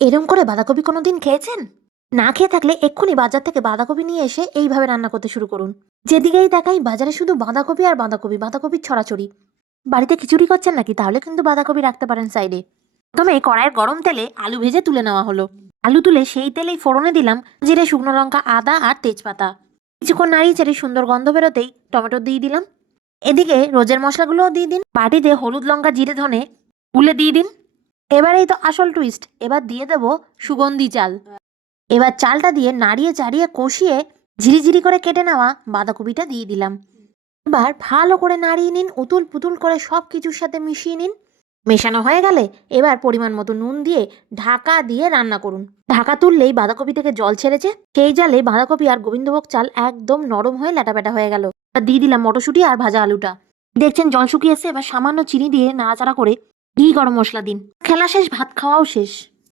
এরম করে বাঁধাকপি কোনোদিন খেয়েছেন? না খেয়ে থাকলে এক্ষুনি বাজার থেকে বাঁধাকপি নিয়ে এসে এইভাবে রান্না করতে শুরু করুন। যেদিকেই তাকাই বাজারে শুধু বাঁধাকপি আর বাঁধাকপি, বাঁধাকপির ছড়াছড়ি। বাড়িতে খিচুড়ি করছেন নাকি? তাহলে কিন্তু বাঁধাকপি রাখতে পারেন সাইডে। প্রথমে কড়াইয়ের গরম তেলে আলু ভেজে তুলে নেওয়া হলো। আলু তুলে সেই তেলেই ফোড়নে দিলাম জিরে, শুকনো লঙ্কা, আদা আর তেজপাতা। কিছুক্ষণ নাড়িয়ে চেড়ে সুন্দর গন্ধ বেরোতেই টমেটো দিয়ে দিলাম। এদিকে রোজের মশলাগুলোও দিয়ে দিন। বাটিতে হলুদ, লঙ্কা, জিরে, ধনে গুলে দিয়ে দিন। এবারেই তো আসল টুইস্ট, এবার দিয়ে দেব সুগন্ধি চাল। এবার চালটা দিয়ে নাড়িয়ে চাড়িয়ে কষিয়ে ঝিরিঝিরি করে কেটে নেওয়া বাঁধাকপিটা দিয়ে দিলাম। এবার ভালো করে নাড়িয়ে নিন, উতুল পুতুল করে সব কিছুর সাথে মিশিয়ে নিন। মেশানো হয়ে গেলে এবার পরিমাণ মতো নুন দিয়ে ঢাকা দিয়ে রান্না করুন। ঢাকা তুললেই বাঁধাকপি থেকে জল ছেড়েছে, সেই জালে বাঁধাকপি আর গোবিন্দভোগ চাল একদম নরম হয়ে ল্যাটাপ্যাটা হয়ে গেল। আর দিয়ে দিলাম মটরশুঁটি আর ভাজা আলুটা। দেখছেন জল শুকিয়ে এসছে, এবার সামান্য চিনি দিয়ে নাড়াচাড়া করে ঘি গরম মশলা দিন। খেলা শেষ, ভাত খাওয়াও শেষ।